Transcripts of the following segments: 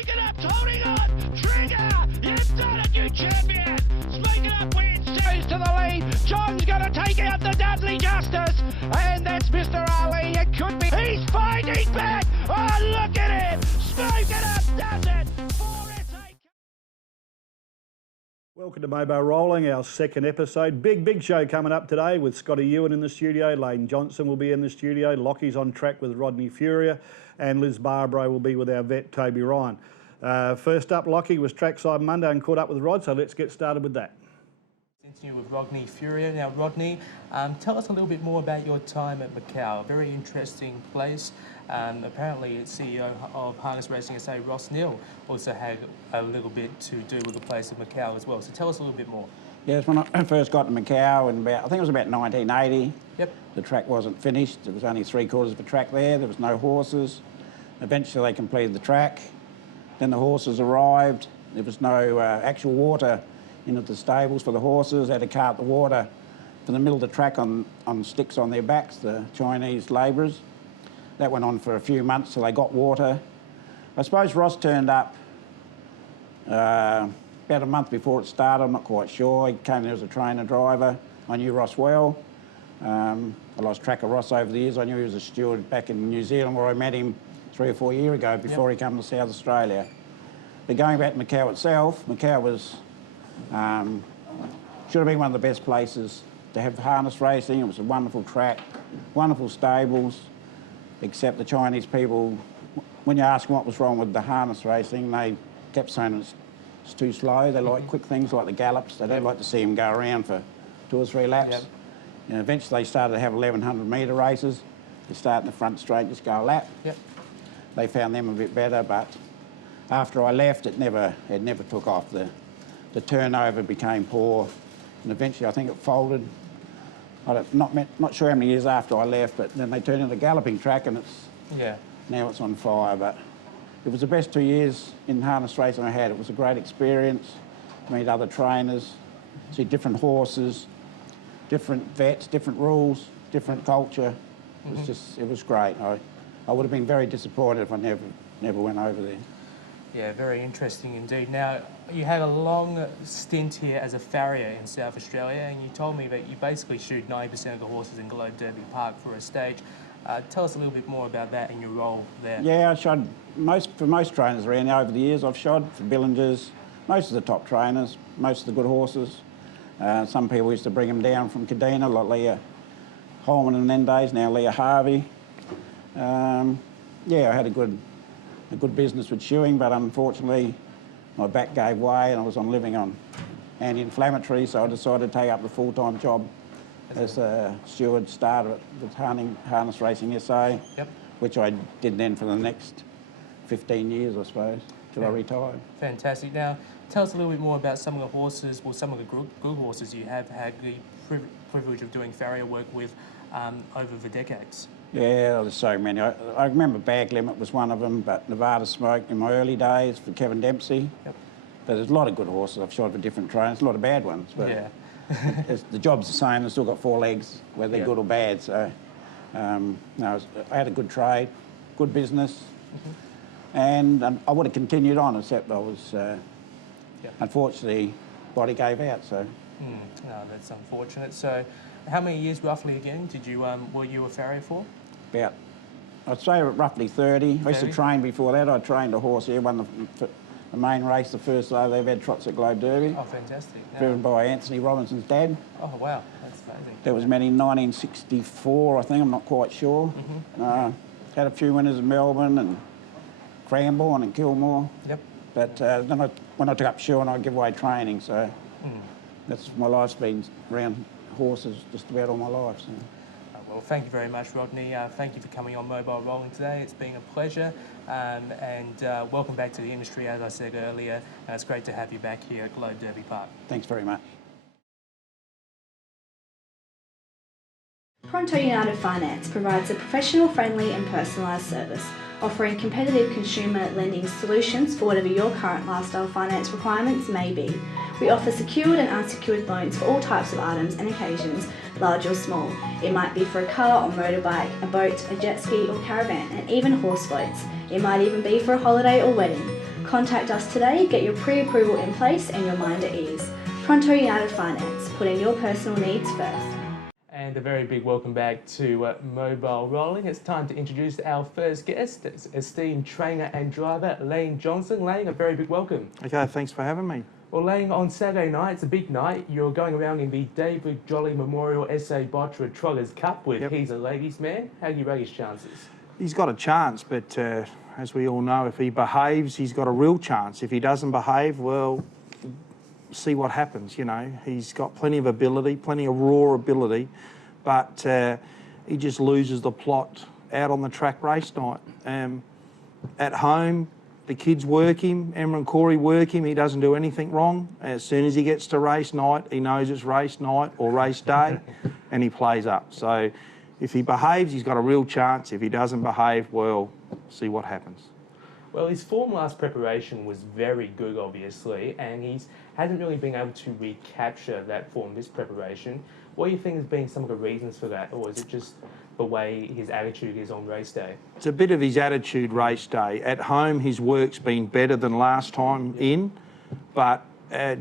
Spike it up, holding on. Trigger, you've done it, you champion. Spike it up, wins. Stace to the lead. John's going to take out the Dudley Justice. And that's Mr. Ali. It could be. He's fighting back. Oh, look at him. Spike it up, does it. Welcome to Mobile Rolling, our second episode. Big show coming up today with Scotty Ewen in the studio. Lane Johnson will be in the studio. Lachie's on track with Rodney Furier. And Liz Barbaro will be with our vet, Toby Ryan. First up, Lachie was trackside Monday and caught up with Rod, so let's get started with that. Continue with Rodney Furier. Now, Rodney, tell us a little bit more about your time at Macau. A very interesting place. Apparently, its CEO of Harness Racing SA, Ross Neal, also had a little bit to do with the place of Macau as well. So tell us a little bit more. Yes, when I first got to Macau in I think it was about 1980. Yep. The track wasn't finished. There was only 3/4 of a track there. There was no horses. Eventually, they completed the track. Then the horses arrived. There was no actual water into the stables for the horses. They had to cart the water from the middle of the track on sticks on their backs, the Chinese labourers. That went on for a few months till they got water. I suppose Ross turned up about a month before it started. I'm not quite sure. He came there as a trainer driver. I knew Ross well. I lost track of Ross over the years. I knew he was a steward back in New Zealand where I met him 3 or 4 years ago before he came to South Australia. But going back to Macau itself, Macau was should have been one of the best places to have harness racing. It was a wonderful track, wonderful stables, except the Chinese people, when you ask them what was wrong with the harness racing, they kept saying it's too slow. They like quick things like the gallops. They don't like to see them go around for 2 or 3 laps. Yep. You know, eventually they started to have 1100 metre races. You start in the front straight, just go a lap. Yep. They found them a bit better, but after I left, it never took off. The turnover became poor, and eventually I think it folded. Not sure how many years after I left, but then they turned into a galloping track, and now it's on fire. But it was the best 2 years in harness racing I had. It was a great experience. Meet other trainers, see different horses, different vets, different rules, different culture. It was great. I would have been very disappointed if I never went over there. Yeah, very interesting indeed. Now, you had a long stint here as a farrier in South Australia, and you told me that you basically shoot 90% of the horses in Globe Derby Park for a stage. Tell us a little bit more about that and your role there. Yeah, I shod for most trainers around over the years. I've shod for Billingers, most of the top trainers, most of the good horses. Some people used to bring them down from Cadena, like Leah Holman in them days, now Leah Harvey. Yeah, I had a good business with shoeing, but unfortunately my back gave way and I was living on anti-inflammatory, so I decided to take up the full-time job as a steward starter with Harness Racing SA, which I did then for the next 15 years, I suppose, till I retired. Fantastic. Now, tell us a little bit more about some of the horses, well, some of the good horses you have had the privilege of doing farrier work with over the decades. Yeah, there's so many. I remember Bag Limit was one of them, but Nevada Smoke in my early days for Kevin Dempsey. But there's a lot of good horses I've shod for different trainers, a lot of bad ones. But the job's the same, they've still got 4 legs, whether they're good or bad. So, no, I had a good trade, good business, and I would have continued on, except I was, unfortunately, body gave out. So. No, that's unfortunate. So, how many years roughly again were you a farrier for? About, I'd say roughly 30. I used to train before that. I trained a horse here, won the main race, the first day they've had trots at Globe Derby. Oh, fantastic. Driven by Anthony Robinson's dad. Oh, wow, that's amazing. That was made in 1964, I think, I'm not quite sure. Had a few winners in Melbourne and Cranbourne and Kilmore. But then when I took up shoeing, I give away training, so that's my life's been around horses just about all my life. So. Well, thank you very much, Rodney. Thank you for coming on Mobile Rolling today. It's been a pleasure, and welcome back to the industry, as I said earlier. It's great to have you back here at Globe Derby Park. Thanks very much. Pronto United Finance provides a professional, friendly and personalised service, offering competitive consumer lending solutions for whatever your current lifestyle finance requirements may be. We offer secured and unsecured loans for all types of items and occasions, large or small. It might be for a car or motorbike, a boat, a jet ski or caravan, and even horse floats. It might even be for a holiday or wedding. Contact us today, get your pre-approval in place and your mind at ease. Pronto United Finance, putting your personal needs first. And a very big welcome back to Mobile Rolling. It's time to introduce our first guest, esteemed trainer and driver, Lane Johnson. Lane, a very big welcome. Okay, thanks for having me. Well, Lane, on Saturday night, it's a big night. You're going around in the David Jolly Memorial SA Butterworth Trotters Cup with He's a Ladies Man. How do you rate his chances? He's got a chance, but as we all know, if he behaves, he's got a real chance. If he doesn't behave, well, see what happens, you know. He's got plenty of ability, plenty of raw ability, but he just loses the plot out on the track race night. At home, the kids work him, Emma and Corey work him, he doesn't do anything wrong. As soon as he gets to race night, he knows it's race night or race day, and he plays up. So if he behaves, he's got a real chance. If he doesn't behave, well, see what happens. Well, his form last preparation was very good, obviously, and he hasn't really been able to recapture that form this preparation. What do you think has been some of the reasons for that, or is it just the way his attitude is on race day? It's a bit of his attitude race day. At home, his work's been better than last time in, but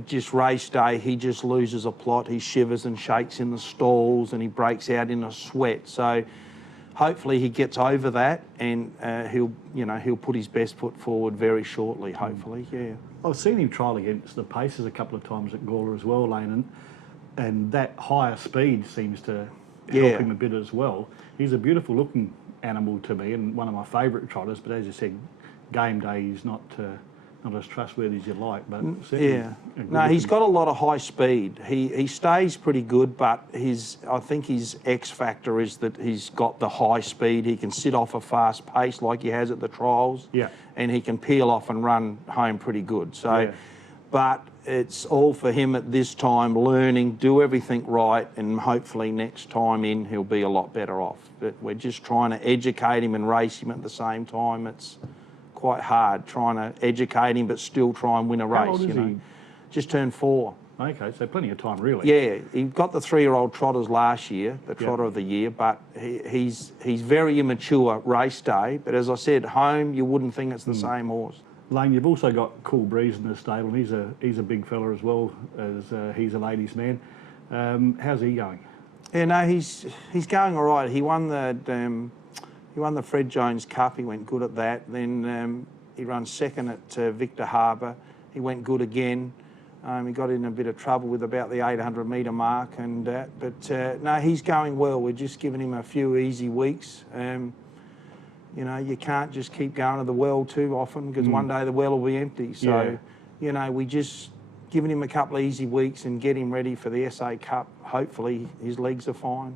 just race day, he just loses a plot. He shivers and shakes in the stalls and he breaks out in a sweat. So hopefully he gets over that, and he'll put his best foot forward very shortly, hopefully, yeah. I've seen him trial against the paces a couple of times at Gawler as well, Lane, and that higher speed seems to help him a bit as well. He's a beautiful looking animal to me and one of my favourite trotters, but as you said, game day he's not as trustworthy as you like, but yeah. No, he's got a lot of high speed. He stays pretty good, but I think his X factor is that he's got the high speed. He can sit off a fast pace like he has at the trials, and he can peel off and run home pretty good. So, but it's all for him at this time, learning, do everything right, and hopefully next time in he'll be a lot better off. But we're just trying to educate him and race him at the same time. It's quite hard trying to educate him but still try and win a race. How old is he? Just turned 4. Okay, so plenty of time really. Yeah, he got the 3-year-old trotters last year, the trotter of the year, but he's very immature race day. But as I said, home you wouldn't think it's the same horse. Lane, you've also got Cool Breeze in the stable, and he's a big fella as well, as He's a Ladies Man. How's he going? Yeah, no, he's going all right. He won the Fred Jones Cup. He went good at that. Then he ran second at Victor Harbour. He went good again. He got in a bit of trouble with about the 800 metre mark, but no, he's going well. We're just giving him a few easy weeks. You know, you can't just keep going to the well too often because one day the well will be empty. So, you know, we just giving him a couple of easy weeks and get him ready for the SA Cup. Hopefully his legs are fine.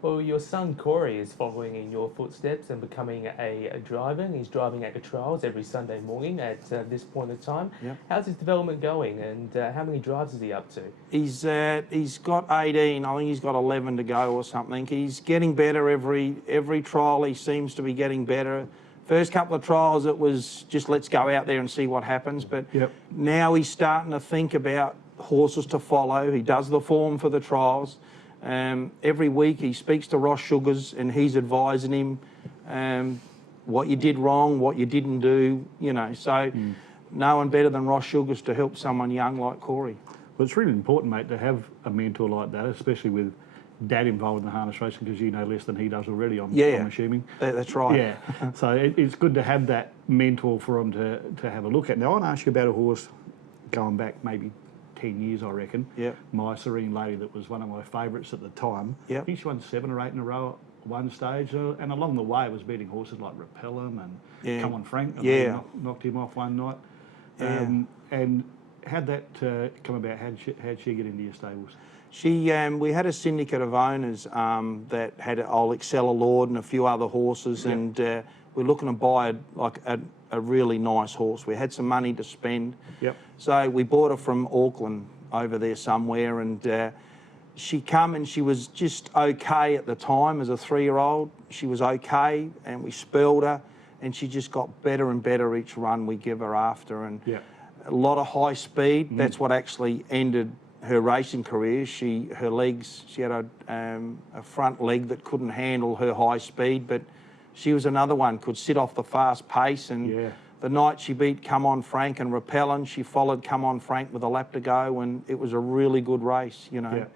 Well, your son Corey is following in your footsteps and becoming a driver, and he's driving at the trials every Sunday morning at this point in time. How's his development going, and how many drives is he up to? He's got 18. I think he's got 11 to go or something. He's getting better every trial. He seems to be getting better. First couple of trials, it was just let's go out there and see what happens. But now he's starting to think about horses to follow. He does the form for the trials. Every week he speaks to Ross Sugars and he's advising him what you did wrong, what you didn't do, you know. So no one better than Ross Sugars to help someone young like Corey. Well, it's really important, mate, to have a mentor like that, especially with Dad involved in the harness racing, because you know less than he does already, I'm assuming. That's right. Yeah, so it's good to have that mentor for him to have a look at. Now, I want to ask you about a horse going back maybe 10 years, I reckon. My Serene Lady, that was one of my favourites at the time. I think she won 7 or 8 in a row at one stage, and along the way was beating horses like Repel Him and Come On Frank. Knocked him off one night. And how'd that come about? How'd she get into your stables? We had a syndicate of owners that had old Excella Lord and a few other horses, and we're looking to buy a really nice horse. We had some money to spend. So we bought her from Auckland over there somewhere, and she come and she was just okay at the time as a 3-year-old. She was okay, and we spurled her, and she just got better and better each run we give her after. And a lot of high speed. That's what actually ended her racing career. Her legs, she had a front leg that couldn't handle her high speed, but she was another one, could sit off the fast pace and the night she beat Come On Frank and Repellin, she followed Come On Frank with a lap to go, and it was a really good race, you know.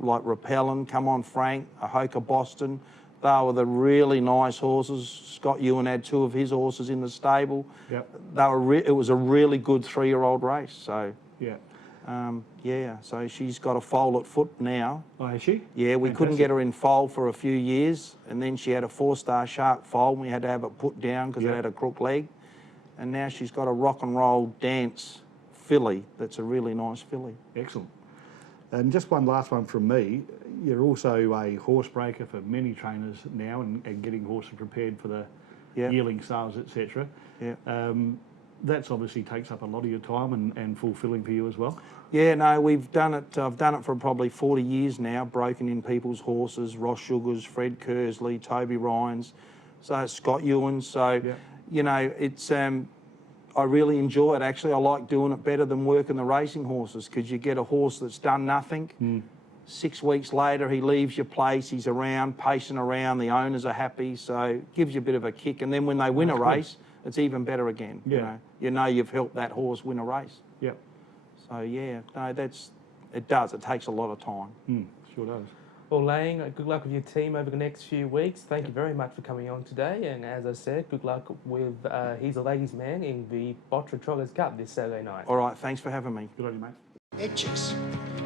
Like Repellin, Come On Frank, Ahoka Boston, they were the really nice horses. Scott Ewen had 2 of his horses in the stable. They were it was a really good 3-year-old race. So so she's got a foal at foot now. Oh, has she? Yeah, we couldn't get her in foal for a few years, and then she had a 4-star shark foal, and we had to have it put down because it had a crook leg. And now she's got a rock and roll dance filly that's a really nice filly. Excellent. And just one last one from me. You're also a horse breaker for many trainers now, and getting horses prepared for the yearling sales, etc. That's obviously takes up a lot of your time and fulfilling for you as well. Yeah, no, we've done it. I've done it for probably 40 years now, broken in people's horses, Ross Sugars, Fred Kersley, Toby Ryans, so Scott Ewan. So, you know, it's I really enjoy it, actually. I like doing it better than working the racing horses, because you get a horse that's done nothing. 6 weeks later, he leaves your place, he's around, pacing around, the owners are happy, so it gives you a bit of a kick. And then when they win a race, it's even better again. You know you've helped that horse win a race. So, yeah, no, it does. It takes a lot of time. Sure does. Well, Lang, good luck with your team over the next few weeks. Thank you very much for coming on today. And as I said, good luck with He's a Ladies' Man in the Bottra Trotters Cup this Saturday night. All right, thanks for having me. Good on you, mate. Etches.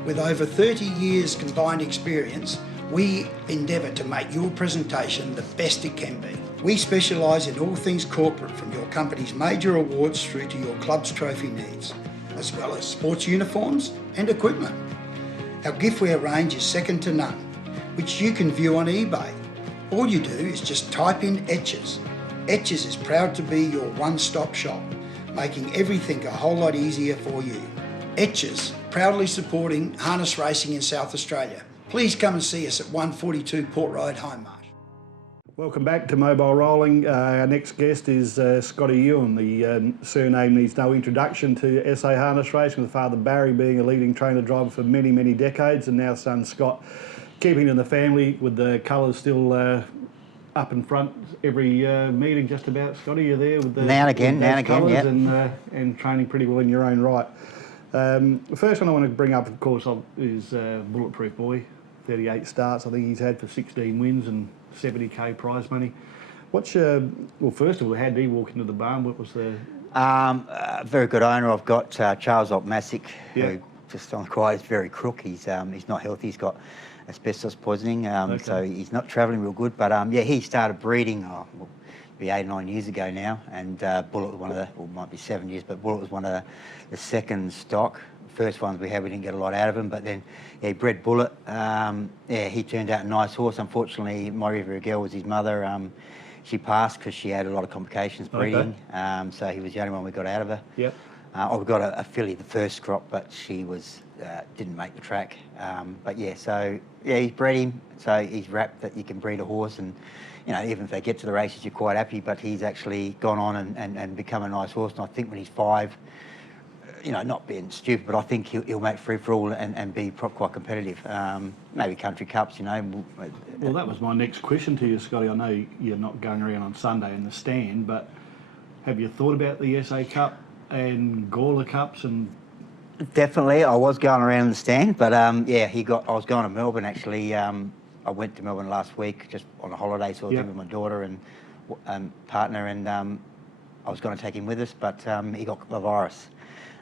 With over 30 years combined experience, we endeavour to make your presentation the best it can be. We specialise in all things corporate, from your company's major awards through to your club's trophy needs, as well as sports uniforms and equipment. Our giftware range is second to none, which you can view on eBay. All you do is just type in Etches. Etches is proud to be your one-stop shop, making everything a whole lot easier for you. Etches, proudly supporting harness racing in South Australia. Please come and see us at 142 Port Road, Hindmarsh. Welcome back to Mobile Rolling. Our next guest is Scotty Ewen. The surname needs no introduction to SA harness racing, with father Barry being a leading trainer driver for many, many decades, and now son Scott keeping in the family with the colours still up in front every meeting just about. Scotty, you're there with the now and again, and training pretty well in your own right. The first one I want to bring up, of course, is Bulletproof Boy. 38 starts, I think he's had, for 16 wins and 70k prize money. What's your, well, first of all, how did he walk into the barn? What was the... very good owner. I've got Charles Opmasic, who, just on quiet, is very crook. He's not healthy. He's got asbestos poisoning, so he's not travelling real good. But yeah, he started breeding, be 8 or 9 years ago now, and Bullet was one of the, well, might be 7 years, but Bullet was one of the second stock. First ones we had, we didn't get a lot out of him, but then he bred Bullet. Yeah, he turned out a nice horse. Unfortunately, my River girl was his mother. She passed because she had a lot of complications breeding, so he was the only one we got out of her. Yep. We got a filly the first crop, but she was didn't make the track. But yeah, so yeah, he's bred him, so he's wrapped that you can breed a horse, and you know, even if they get to the races, you're quite happy. But he's actually gone on and become a nice horse, and I think when he's 5, you know, not being stupid, but I think he'll make free-for-all and be quite competitive. Maybe country cups, you know. Well, that was my next question to you, Scotty. I know you're not going around on Sunday in the stand, but have you thought about the SA Cup and Gawler Cups? And definitely, I was going around in the stand, but yeah, I was going to Melbourne actually. I went to Melbourne last week just on a holiday sort of thing with my daughter and partner, and I was going to take him with us, but he got the virus.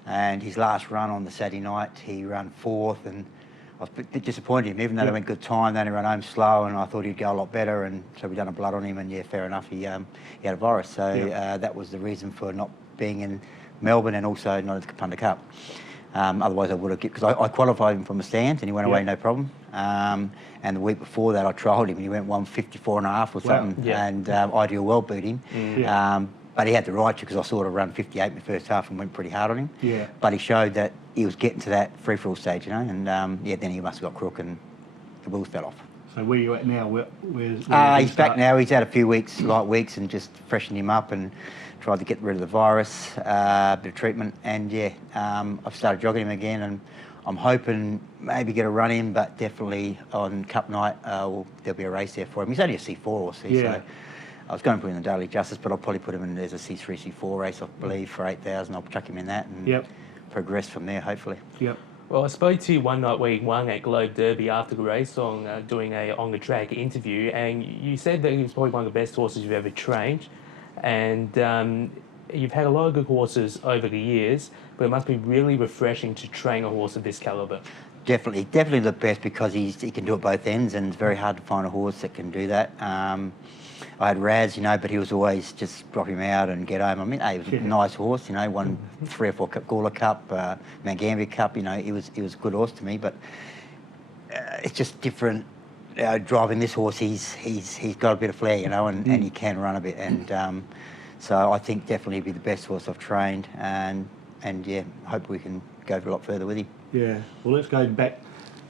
And his last run on the Saturday night, he ran 4th, and I was a bit disappointed him, even though they went good time. They only ran home slow, and I thought he'd go a lot better, and so we done a blood on him, and yeah, fair enough, he had a virus. So that was the reason for not being in Melbourne, and also not at the Kapunda Cup. Otherwise I would have, because I qualified him from the stands, and he went away no problem. And the week before that I trialled him, and he went 154.5 or something, and Ideal World beat him. But he had the right to, because I saw it run 58 in the first half and went pretty hard on him. Yeah. But he showed that he was getting to that free-for-all stage, you know, and yeah, then he must have got crook and the wheels fell off. So where are you at now? Where's he's back now. He's had a few light weeks, and just freshened him up and tried to get rid of the virus, bit of treatment, and yeah, I've started jogging him again, and I'm hoping maybe get a run in, but definitely on Cup night there'll be a race there for him. He's only a C4 horse, so I was going to put him in the Daily Justice, but I'll probably put him in as a C3, C4 race, I believe, for 8,000. I'll chuck him in that and progress from there, hopefully. Yep. Well, I spoke to you one night where you won at Globe Derby after the race doing a on-the-track interview, and you said that he was probably one of the best horses you've ever trained, and you've had a lot of good horses over the years, but it must be really refreshing to train a horse of this calibre. Definitely the best, because he can do it both ends, and it's very hard to find a horse that can do that. I had Raz, but he was always just drop him out and get home. I mean, he was a nice horse, won 3 or 4 Gawler Cup, Mount Gambier Cup. He was a good horse to me, but it's just different. Driving this horse, he's got a bit of flair, and he can run a bit, and so I think definitely he'd be the best horse I've trained, and yeah, hope we can go a lot further with him. Yeah, well, let's go back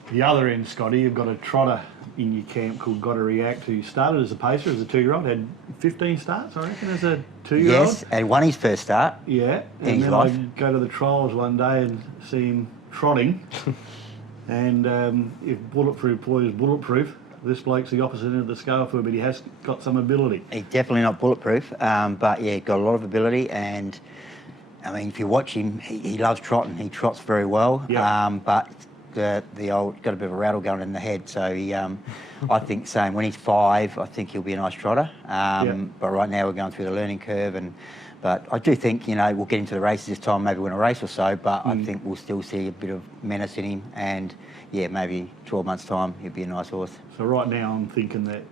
to the other end, Scotty. You've got a trotter in your camp called Gotta React, who started as a pacer, as a 2-year-old, had 15 starts, I reckon, as a 2-year-old. Yes, and won his first start. Yeah, and then I go to the trials one day and see him trotting, and if Bulletproof boy is bulletproof, this bloke's the opposite end of the scale for him, but he has got some ability. He's definitely not bulletproof, but yeah, got a lot of ability, and I mean, if you watch him, he loves trotting. He trots very well, but the old got a bit of a rattle going in the head. So he, I think, saying when he's 5, I think he'll be a nice trotter. But right now we're going through the learning curve, but I do think we'll get into the races this time, maybe win a race or so. But I think we'll still see a bit of menace in him, and yeah, maybe 12 months' time he'll be a nice horse. So right now I'm thinking that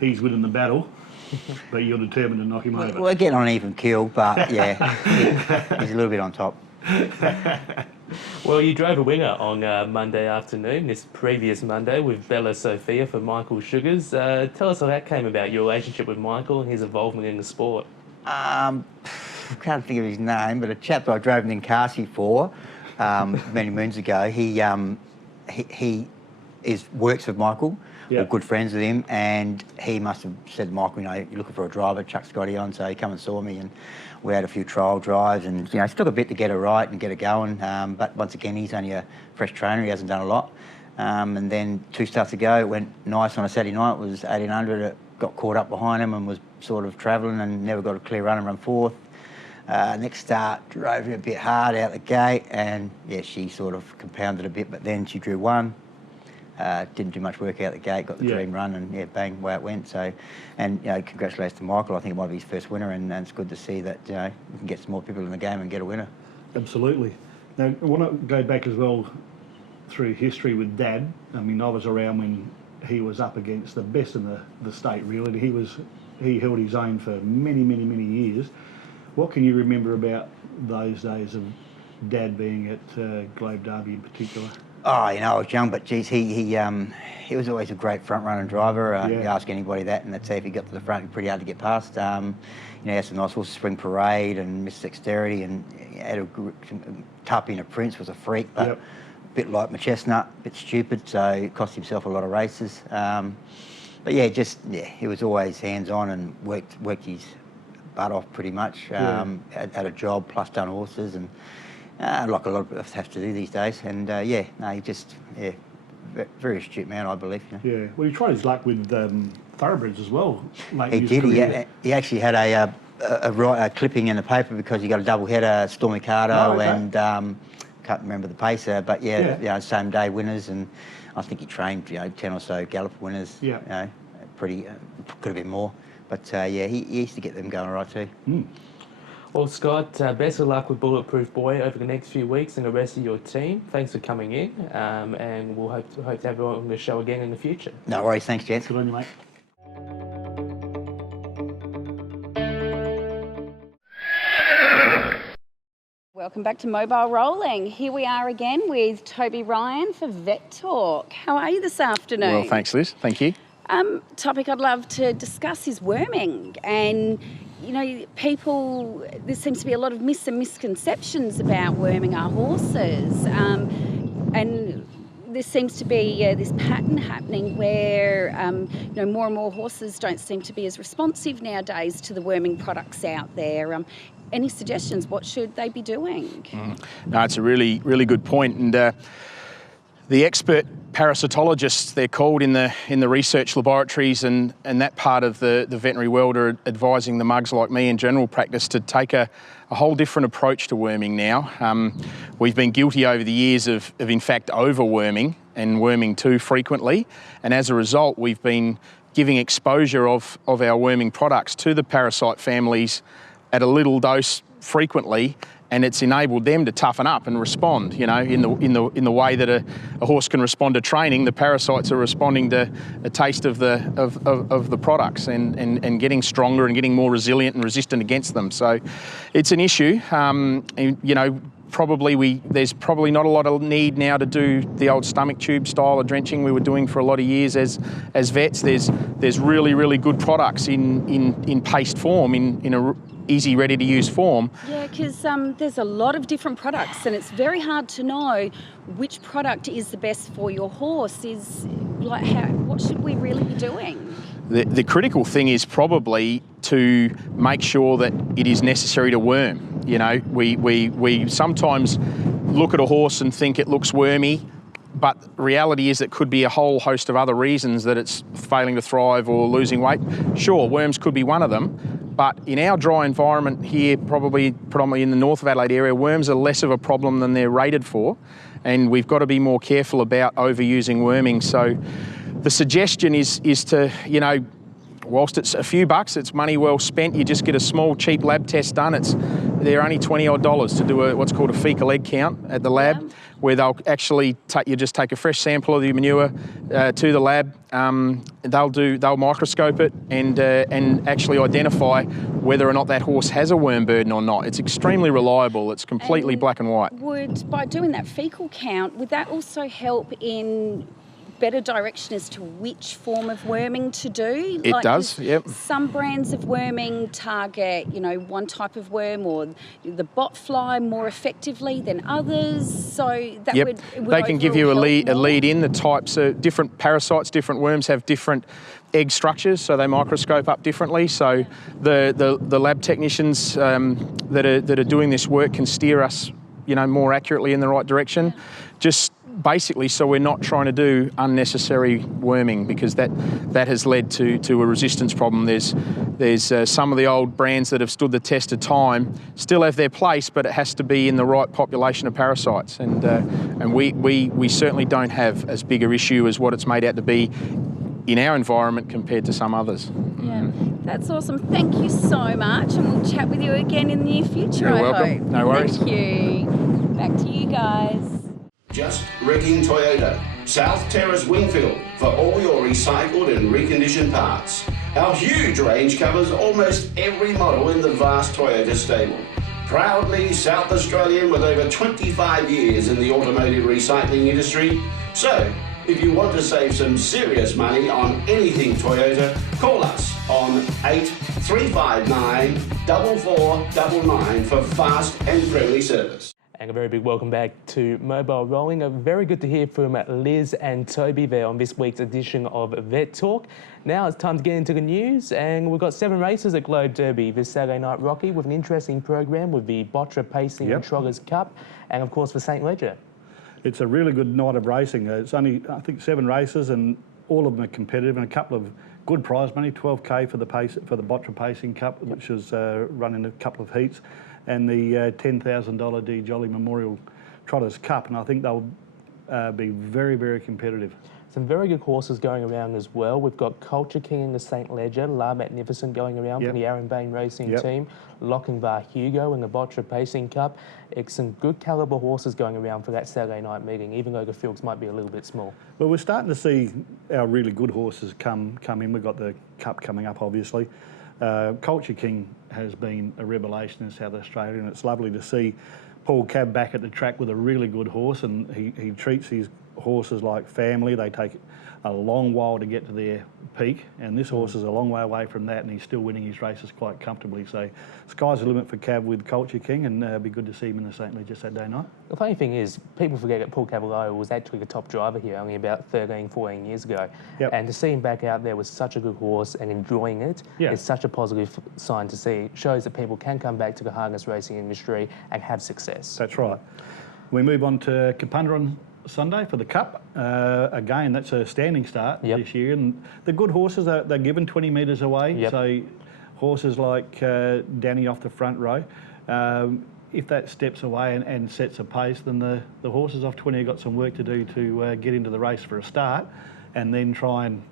he's winning the battle. But you're determined to knock him over. We're getting on an even keel, but yeah, he's a little bit on top. Well, you drove a winner on Monday afternoon, this previous Monday, with Bella Sophia for Michael Sugars. Tell us how that came about, your relationship with Michael and his involvement in the sport. I can't think of his name, but a chap that I drove in Carsey for many moons ago, he works with Michael. We're good friends with him, and he must have said to Michael, you're looking for a driver, chuck Scotty on, so he come and saw me, and we had a few trial drives, and it took a bit to get it right and get it going, but once again, he's only a fresh trainer, he hasn't done a lot, and then 2 starts ago, it went nice on a Saturday night, it was 1800, it got caught up behind him and was sort of travelling and never got a clear run and run 4th. Next start, drove him a bit hard out the gate, and yeah, she sort of compounded a bit, but then she drew 1. Didn't do much work out the gate, got the dream run, and yeah, bang, away it went. So, and congratulations to Michael. I think it might be his first winner, and it's good to see that we can get some more people in the game and get a winner. Absolutely. Now, I want to go back as well through history with Dad. I mean, I was around when he was up against the best in the state. Really, he held his own for many years. What can you remember about those days of Dad being at Globe Derby in particular? Oh, I was young, but geez, he was always a great front runner driver. You ask anybody that, and they'd say if he got to the front, it'd be pretty hard to get past. He had some nice horses, Spring Parade and Miss Dexterity, and he had a Tuppy and a Prince was a freak, but a bit like my Chestnut, a bit stupid, so it cost himself a lot of races. But yeah, he was always hands on and worked his butt off pretty much. Had a job plus done horses, and like a lot of us have to do these days. And very astute man, I believe. Yeah, well, he tried his luck with thoroughbreds as well. He did. He actually had a clipping in the paper because he got a double header, Stormy Cardo and can't remember the pacer, but same day winners, and I think he trained 10 or so gallop winners. Pretty could have been more, but he used to get them going all right too. Well, Scott, best of luck with Bulletproof Boy over the next few weeks and the rest of your team. Thanks for coming in, and we'll hope to have you on the show again in the future. No worries, thanks, gents. Good on you, mate. Welcome back to Mobile Rolling. Here we are again with Toby Ryan for Vet Talk. How are you this afternoon? Well, thanks, Liz. Thank you. Topic I'd love to discuss is worming, and there seems to be a lot of myths and misconceptions about worming our horses, and there seems to be this pattern happening where more and more horses don't seem to be as responsive nowadays to the worming products out there. Any suggestions? What should they be doing? No, it's a really, really good point, and the expert parasitologists, they're called in the research laboratories, and that part of the veterinary world are advising the mugs like me in general practice to take a whole different approach to worming now. We've been guilty over the years of in fact overworming and worming too frequently, and as a result we've been giving exposure of our worming products to the parasite families at a little dose frequently, and it's enabled them to toughen up and respond. You know, in the way that a horse can respond to training, the parasites are responding to a taste of the products and getting stronger and getting more resilient and resistant against them. So it's an issue. You know, there's probably not a lot of need now to do the old stomach tube style of drenching we were doing for a lot of years as vets. There's really good products in paste form, in a easy, ready to use form. Yeah, because there's a lot of different products, and it's very hard to know which product is the best for your horse. What should we really be doing? The critical thing is probably to make sure that it is necessary to worm. You know, we sometimes look at a horse and think it looks wormy, but reality is it could be a whole host of other reasons that it's failing to thrive or losing weight. Sure, worms could be one of them, but in our dry environment here, probably predominantly in the north of Adelaide area, worms are less of a problem than they're rated for, and we've got to be more careful about overusing worming. So the suggestion is to, you know, whilst it's a few bucks, it's money well spent. You just get a small, cheap lab test done. They're only $20 to do what's called a fecal egg count at the lab, where they'll actually you just take a fresh sample of your manure to the lab. They'll microscope it and actually identify whether or not that horse has a worm burden or not. It's extremely reliable. It's completely black and white. By doing that fecal count, would that also help in better direction as to which form of worming to do? It does, yep. Some brands of worming target, you know, one type of worm or the bot fly more effectively than others. So that would they can give you a lead in. The types of different parasites, different worms have different egg structures, so they microscope up differently. So the lab technicians that are doing this work can steer us, you know, more accurately in the right direction. Just basically so we're not trying to do unnecessary worming, because that has led to a resistance problem. There's some of the old brands that have stood the test of time still have their place, but it has to be in the right population of parasites, and we certainly don't have as big an issue as what it's made out to be in our environment compared to some others. Yeah, that's awesome. Thank you so much, and we'll chat with you again in the near future. You're welcome. Hope. No worries. Thank you. Back to you guys. Just Wrecking Toyota, South Terrace Wingfield, for all your recycled and reconditioned parts. Our huge range covers almost every model in the vast Toyota stable. Proudly South Australian with over 25 years in the automotive recycling industry. So, if you want to save some serious money on anything Toyota, call us on 8359 4499 for fast and friendly service. And a very big welcome back to Mobile Rolling. Very good to hear from Liz and Toby there on this week's edition of Vet Talk. Now it's time to get into the news, and we've got 7 races at Globe Derby this Saturday night, Rocky, with an interesting program with the Bottra Pacing and Trotters Cup, and of course the St. Ledger. It's a really good night of racing. It's only, I think, 7 races, and all of them are competitive, and a couple of good prize money, 12k for the Bottra Pacing Cup, which is run in a couple of heats, and the $10,000 D Jolly Memorial Trotters Cup, and I think they'll be very, very competitive. Some very good horses going around as well. We've got Culture King in the St. Ledger, La Magnificent going around from the Aaron Bain Racing team, Lochinvar Hugo in the Bottra Pacing Cup. It's some good calibre horses going around for that Saturday night meeting, even though the fields might be a little bit small. Well, we're starting to see our really good horses come in. We've got the Cup coming up, obviously. Culture King has been a revelation in South Australia, and it's lovely to see Paul Cab back at the track with a really good horse, and he treats his horses like family. They take a long while to get to their peak, and this horse is a long way away from that, and he's still winning his races quite comfortably. So sky's the limit for Cab with Culture King, and it'd be good to see him in the St. Ledger Saturday night. The funny thing is, people forget that Paul Cavallaro was actually the top driver here only about 13, 14 years ago. And to see him back out there with such a good horse and enjoying it is such a positive sign to see. It shows that people can come back to the harness racing industry and have success. That's right. We move on to Capundra Sunday for the Cup. Again, that's a standing start this year, and the good horses they're given 20 metres away. So horses like Danny off the front row, if that steps away and sets a pace, then the horses off 20 have got some work to do to get into the race for a start, and then try and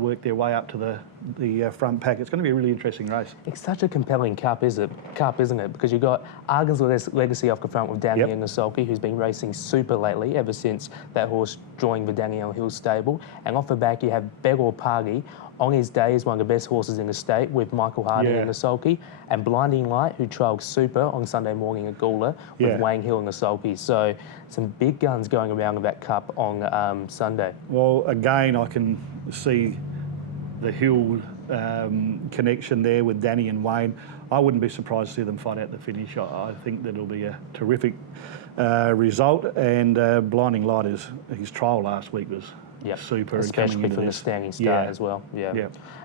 work their way up to the front pack. It's going to be a really interesting race. It's such a compelling cup, isn't it? Because you've got Argan's Legacy off the front with Danny and Nasolki, who's been racing super lately ever since that horse joined the Danielle Hill stable. And off the back, you have Begor Pagi. On his day is one of the best horses in the state with Michael Harding and Nasolki, and Blinding Light, who trialled super on Sunday morning at Gawler with Wayne Hill and Nasolki. So some big guns going around in that cup on Sunday. Well, again, I can see the Hill connection there with Danny and Wayne. I wouldn't be surprised to see them fight out the finish. I think that it'll be a terrific result. And Blinding Light, his trial last week was super, especially from the standing start as well.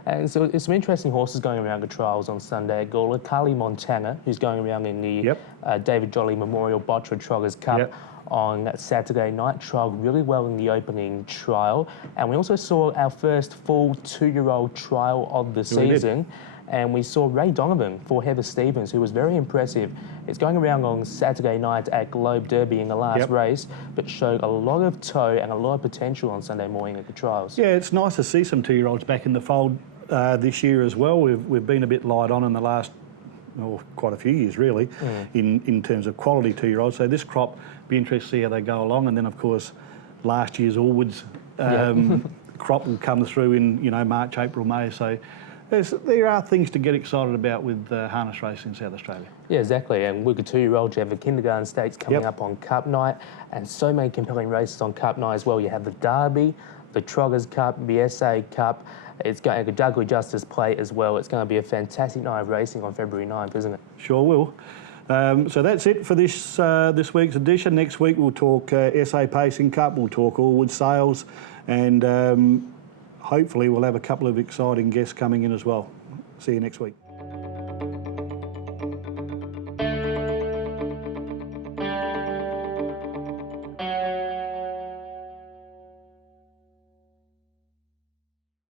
And so there's some interesting horses going around the trials on Sunday at Gawler. Carly Montana, who's going around in the David Jolly Memorial Botra Troggers Cup on Saturday night, trialled really well in the opening trial. And we also saw our first full 2-year-old trial of the season. And we saw Ray Donovan for Heather Stevens, who was very impressive. It's going around on Saturday night at Globe Derby in the last race, but showed a lot of toe and a lot of potential on Sunday morning at the trials. Yeah, it's nice to see some 2-year-olds back in the fold this year as well. We've been a bit light on in the last, quite a few years really, in terms of quality 2-year-olds. So this crop, be interested to see how they go along. And then of course, last year's Allwoods crop will come through in March, April, May. So there are things to get excited about with harness racing in South Australia. Yeah, exactly. And with the 2-year-olds, you have the kindergarten stakes coming up on Cup night, and so many compelling races on Cup night as well. You have the Derby, the Troggers Cup, the SA Cup. It's going to the Dudley Justice Plate as well. It's going to be a fantastic night of racing on February 9th, isn't it? Sure will. So that's it for this week's edition. Next week we'll talk SA Pacing Cup, we'll talk Allwood Sales, and hopefully we'll have a couple of exciting guests coming in as well. See you next week.